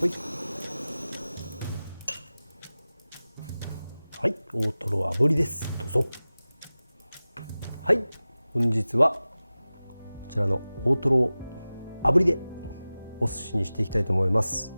はい、はい、大トロ炙りです。どうぞ。はい、本日はこちらの大トロ炙りでお寿司にしていきたいと思います。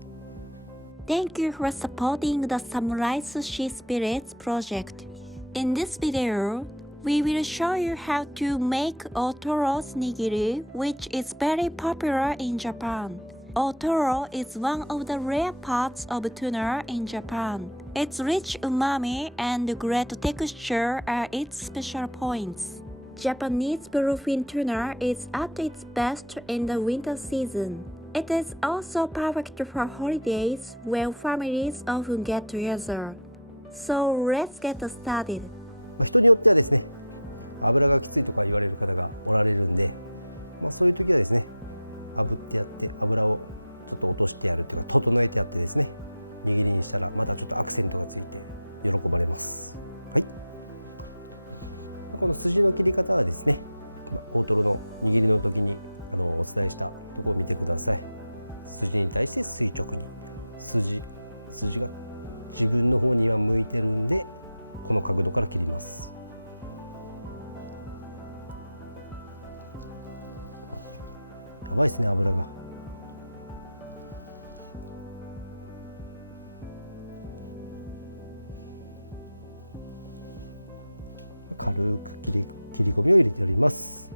Thank you for supporting the Samurai Sushi Spirits project. In this video, we will show you how to make Otoro's nigiri, which is very popular in Japan. Otoro is one of the rare parts of tuna in Japan. Its rich umami and great texture are its special points. Japanese bluefin tuna is at its best in the winter season. It is also perfect for holidays when families often get together. So let's get started. 人によってはですね、油がきついとか言われる方がおられるんで、そういう時はですね、炙ってやって油をちょっと落としてやるっていうか整えてやってですね、握りにしたらまたちょっとアクセントがついて喜ばれます。はい。この筋の切り方はですね、大トロの握りの時にお伝えしたところを見てください。筋に対して垂直に、筋が自分の方には向いてるんで、この角度から切ります。やばいですね、油が。軽く切り込みを入れております。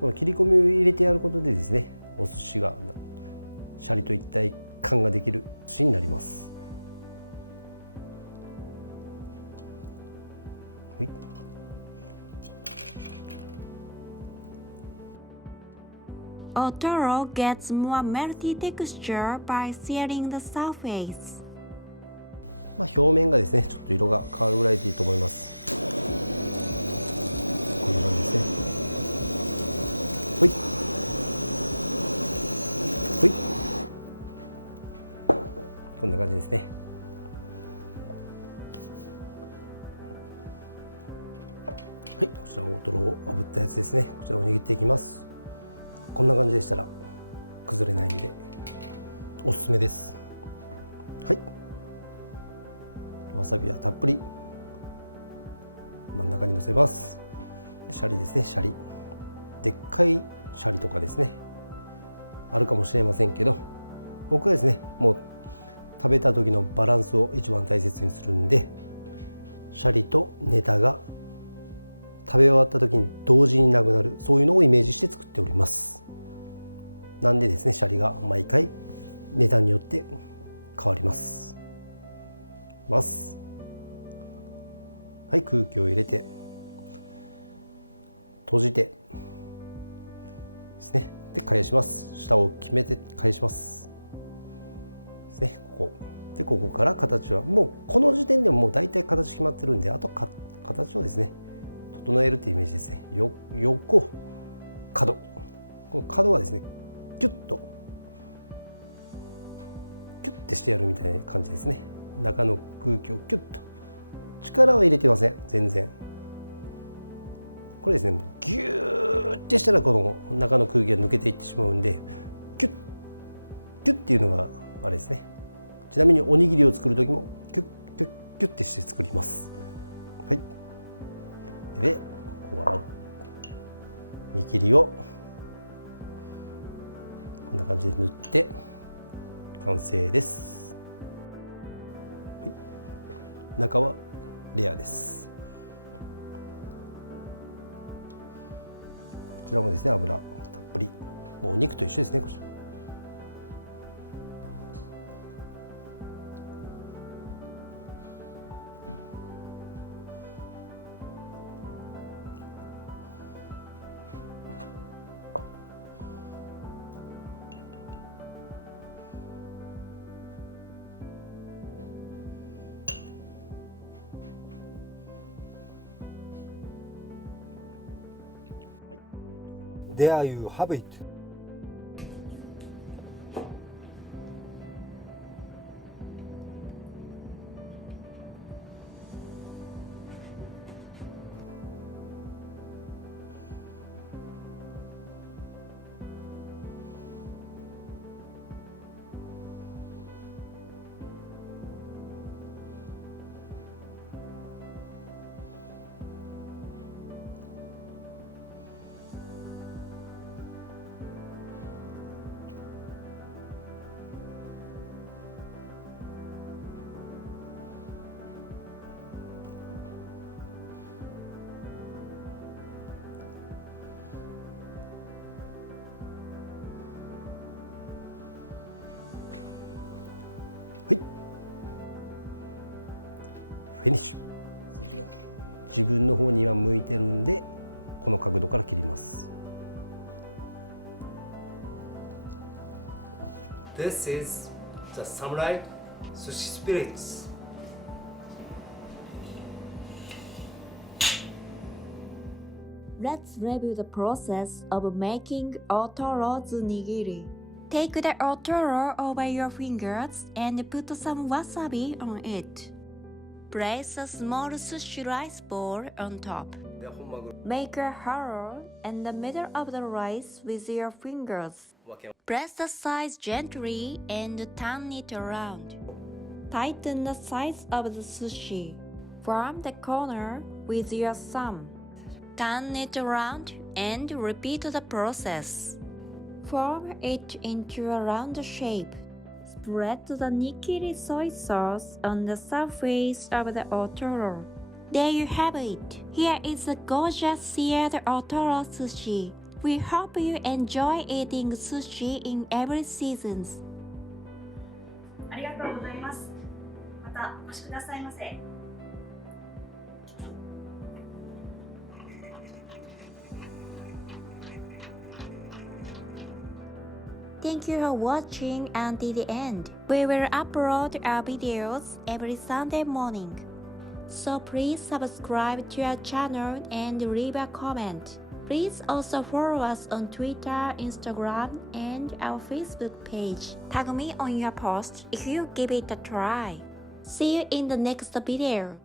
この切り込みを入れてやることでですね、お寿司がシャリと一体感ができる寿司になります。はい。Otoro gets more melty texture by searing the surface. 表面がですね、ちょっと色が変わるぐらいでいいと思います。こんな感じですね。はい。はい。こんな感じですね。はい、こちら大トロを炙ったやつですね。こちらを握っていきます。こんな感じでしたら崩れないんでおすすめです。はい。わさびはたっぷり真ん中にのせます。シャリですね、シャリ。でっかいシャリとかですね、あるかもしれませんけど、僕はですね、もう食べた時のバランスを一番大切にするんで、シャリとネタが食べ終わった時に同時になくなる、そういうのをイメージして作っております。なんでですね、シャリが毎回ネタによって変わります。はい、空気を入れて閉じてですね。で返します。下を決めて返しますですね。ここから形はもうこの時点でももう大体形決まってるんで、あと形をですね整えるっていうイメージですね。横角、この角はですねキュッてしてやるみたいな感じですね。中の空気をキュッと、力は入れてません、全然。これですね、ギューってしたらこの中の空気が抜けていってしまうんで、キュッっていうのがあれですね。ちなみにおにぎりを作る時もキュッってして作ります。はい。でここは見切りをこんな感じで塗って完成です。中はレアです。こちらもですね、油たっぷり、もうお肉と一緒ですね。こちらThere you have it. はフィニッシュ。自分の方には向いてるんで、この角度から切ります。 This is the Samurai Sushi Spirits. Let's review the process of making Otoro's nigiri. Take the Otoro over your fingers and put some wasabi on it. Place a small sushi rice ball on top. Make a hollow in the middle of the rice with your fingers. Press the sides gently and turn it around. Tighten the sides of the sushi. Form the corner with your thumb. Turn it around and repeat the process. Form it into a round shape. Spread the nigiri soy sauce on the surface of the otoro. There you have it. Here is the gorgeous seared otoro sushi. We hope you enjoy eating sushi in every season. ありがとうございます。またお越しくださいませ。Thank you for watching until the end. We will upload our videos every Sunday morning. So please subscribe to our channel and leave a comment. Please also follow us on Twitter, Instagram, and our Facebook page. Tag me on your post if you give it a try. See you in the next video.